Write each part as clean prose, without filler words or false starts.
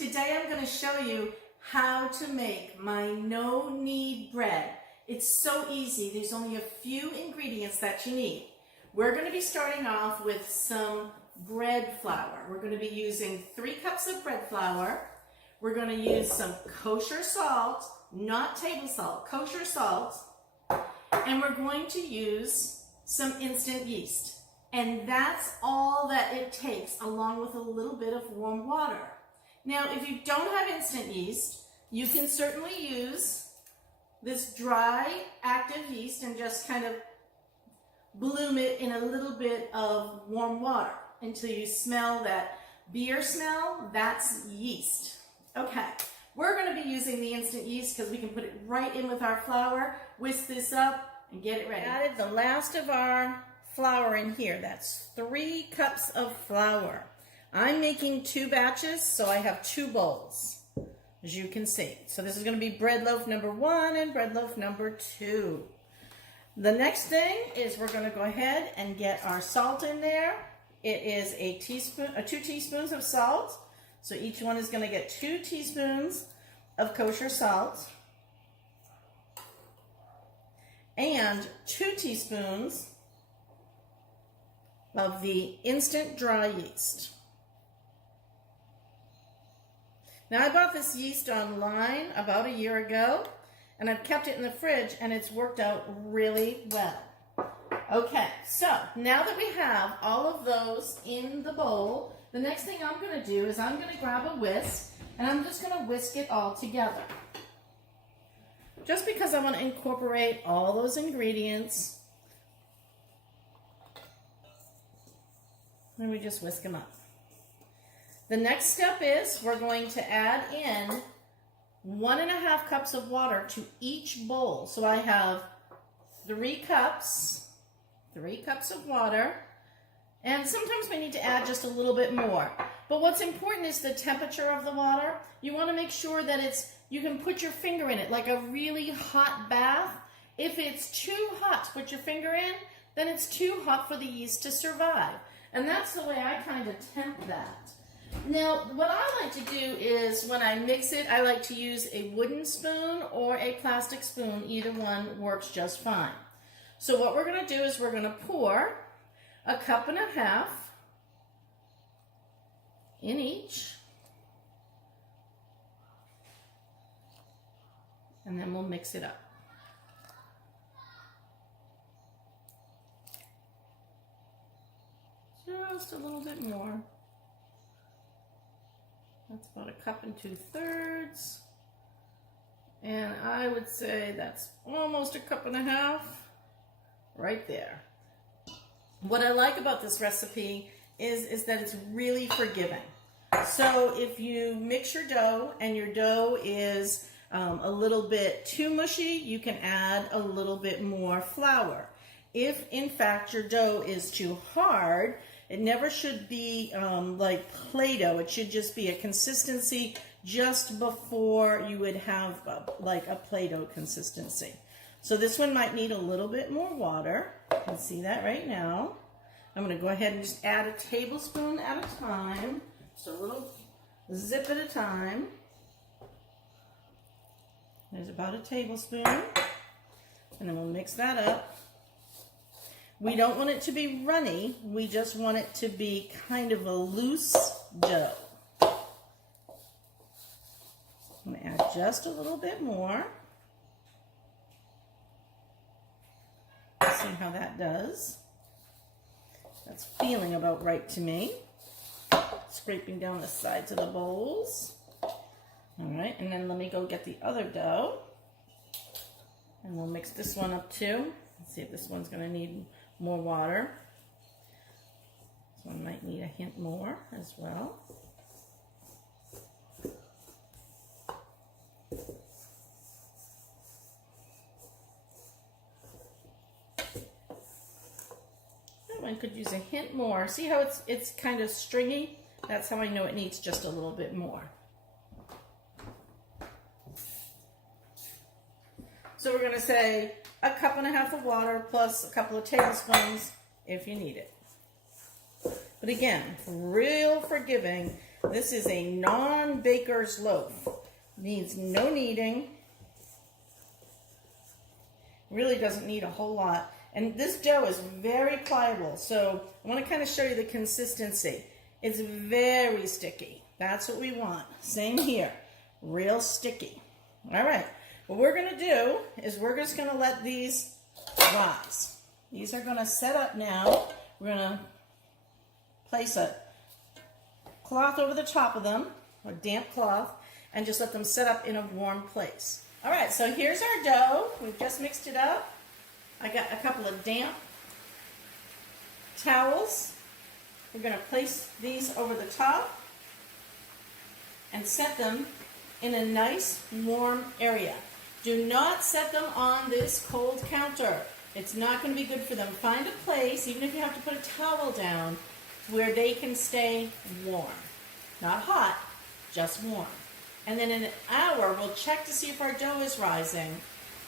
Today I'm going to show you how to make my no-knead bread. It's so easy. There's only a few ingredients that you need. We're going to be starting off with some bread flour. We're going to be using 3 cups of bread flour. We're going to use some kosher salt, not table salt, kosher salt. And we're going to use some instant yeast. And that's all that it takes, along with a little bit of warm water. Now, if you don't have instant yeast, you can certainly use this dry active yeast and just kind of bloom it in a little bit of warm water until you smell that beer smell. That's yeast. Okay, we're going to be using the instant yeast because we can put it right in with our flour, whisk this up, and get it ready. Added the last of our flour in here. That's 3 cups of flour. I'm making 2 batches, so I have 2 bowls, as you can see. So this is going to be bread loaf number 1 and bread loaf number 2. The next thing is we're going to go ahead and get our salt in there. It is a 2 teaspoons of salt. So each one is going to get 2 teaspoons of kosher salt and 2 teaspoons of the instant dry yeast. Now, I bought this yeast online about a year ago, and I've kept it in the fridge, and it's worked out really well. Okay, so now that we have all of those in the bowl, the next thing I'm going to do is I'm going to grab a whisk, and I'm just going to whisk it all together. Just because I want to incorporate all those ingredients, and we just whisk them up. The next step is we're going to add in 1.5 cups of water to each bowl. So I have 3 cups of water, and sometimes we need to add just a little bit more. But what's important is the temperature of the water. You want to make sure that you can put your finger in it, like a really hot bath. If it's too hot to put your finger in, then it's too hot for the yeast to survive. And that's the way I kind of tempt that. Now, what I like to do is when I mix it, I like to use a wooden spoon or a plastic spoon. Either one works just fine. So what we're going to do is we're going to pour 1.5 cups in each. And then we'll mix it up. Just a little bit more. That's about 1 2/3 cups. And I would say that's almost 1.5 cups right there. What I like about this recipe is that it's really forgiving. So if you mix your dough and your dough is a little bit too mushy, you can add a little bit more flour. If in fact your dough is too hard, it never should be like Play-Doh. It should just be a consistency just before you would have like a Play-Doh consistency. So this one might need a little bit more water. You can see that right now. I'm going to go ahead and just add a tablespoon at a time. Just a little zip at a time. There's about a tablespoon. And then we'll mix that up. We don't want it to be runny. We just want it to be kind of a loose dough. I'm going to add just a little bit more. See how that does. That's feeling about right to me. Scraping down the sides of the bowls. All right, and then let me go get the other dough. And we'll mix this one up too. Let's see if this one's going to need more water. This one might need a hint more as well. That one could use a hint more. See how it's kind of stringy? That's how I know it needs just a little bit more. So we're going to say 1.5 cups of water plus a couple of tablespoons if you need it. But again, real forgiving. This is a non-baker's loaf. Needs no kneading. Really doesn't need a whole lot. And this dough is very pliable, so I want to kind of show you the consistency. It's very sticky. That's what we want. Same here. Real sticky. All right. What we're going to do is we're just going to let these rise. These are going to set up now. We're going to place a cloth over the top of them, or damp cloth, and just let them set up in a warm place. All right, so here's our dough. We've just mixed it up. I got a couple of damp towels. We're going to place these over the top and set them in a nice warm area. Do not set them on this cold counter. It's not going to be good for them. Find a place, even if you have to put a towel down, where they can stay warm. Not hot, just warm. And then in an hour, we'll check to see if our dough is rising,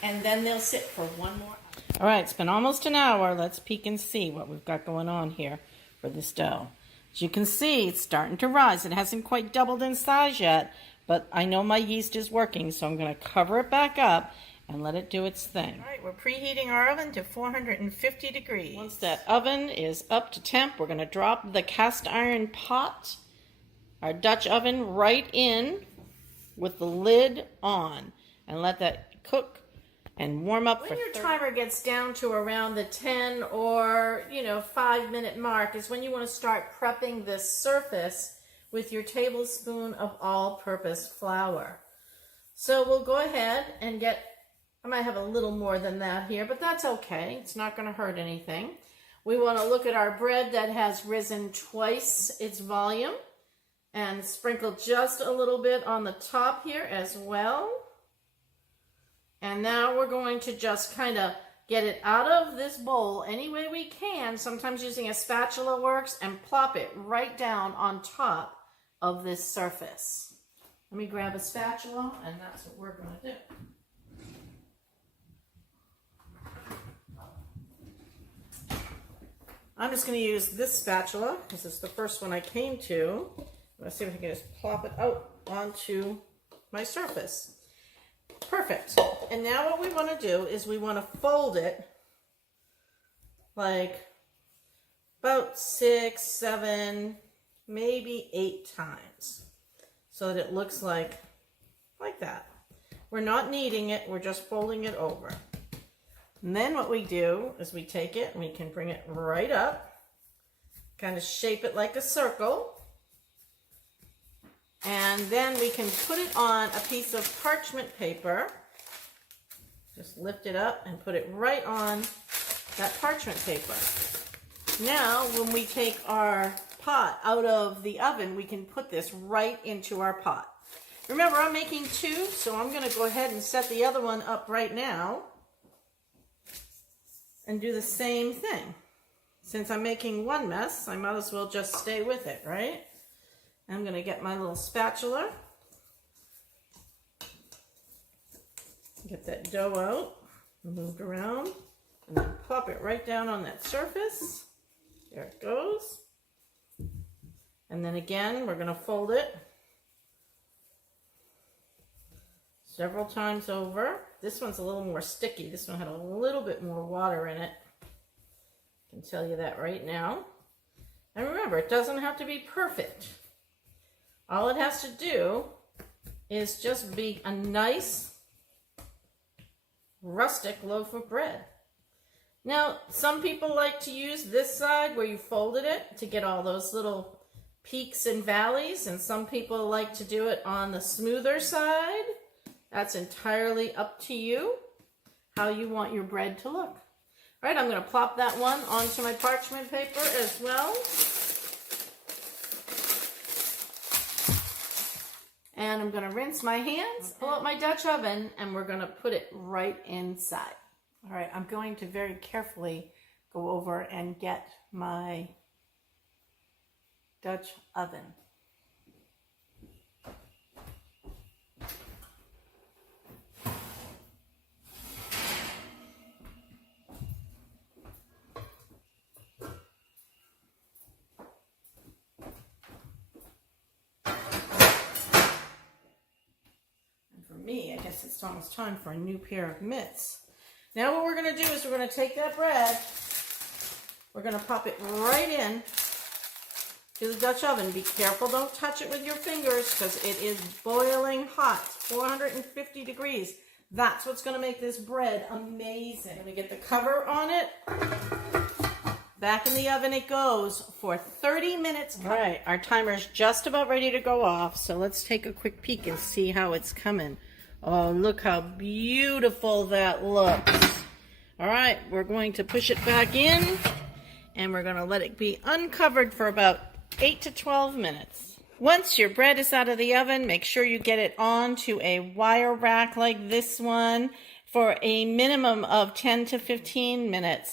and then they'll sit for one more hour. All right, it's been almost an hour. Let's peek and see what we've got going on here for this dough. As you can see, it's starting to rise. It hasn't quite doubled in size yet, but I know my yeast is working, so I'm going to cover it back up and let it do its thing. All right, we're preheating our oven to 450 degrees. Once that oven is up to temp, we're going to drop the cast iron pot, our Dutch oven, right in with the lid on, and let that cook and warm up. When your timer gets down to around the 10 or 5-minute mark is when you want to start prepping this surface with your tablespoon of all-purpose flour. So we'll go ahead and I might have a little more than that here, but that's okay. It's not going to hurt anything. We want to look at our bread that has risen twice its volume and sprinkle just a little bit on the top here as well. And now we're going to just kind of get it out of this bowl any way we can. Sometimes using a spatula works, and plop it right down on top of this surface. Let me grab a spatula, and that's what we're going to do. I'm just going to use this spatula because it's the first one I came to. Let's see if I can just plop it out onto my surface. Perfect. And now what we want to do is we want to fold it like about 6, 7, maybe 8 times so that it looks like that. We're not kneading it, we're just folding it over. And then what we do is we take it and we can bring it right up, kind of shape it like a circle, and then we can put it on a piece of parchment paper. Just lift it up and put it right on that parchment paper. Now, when we take our pot out of the oven, we can put this right into our pot. Remember, I'm making 2, so I'm going to go ahead and set the other one up right now and do the same thing. Since I'm making one mess, I might as well just stay with it, right? I'm going to get my little spatula, get that dough out, moved around, and then plop it right down on that surface. There it goes. And then again, we're going to fold it several times over. This one's a little more sticky. This one had a little bit more water in it. I can tell you that right now. And remember, it doesn't have to be perfect. All it has to do is just be a nice rustic loaf of bread. Now, some people like to use this side where you folded it to get all those little peaks and valleys, and some people like to do it on the smoother side. That's entirely up to you, how you want your bread to look. All right, I'm going to plop that one onto my parchment paper as well. And I'm going to rinse my hands, pull out my Dutch oven, and we're going to put it right inside. All right, I'm going to very carefully go over and get my Dutch oven. goodness, it's almost time for a new pair of mitts. Now what we're going to do is we're going to take that bread, we're going to pop it right in to the Dutch oven. Be careful, don't touch it with your fingers because it is boiling hot, 450 degrees. That's what's going to make this bread amazing. I'm going to get the cover on it. Back in the oven it goes for 30 minutes. All right, our timer's just about ready to go off, so let's take a quick peek and see how it's coming. Oh, look how beautiful that looks. All right, we're going to push it back in, and we're going to let it be uncovered for about 8 to 12 minutes. Once your bread is out of the oven, make sure you get it onto a wire rack like this one for a minimum of 10 to 15 minutes.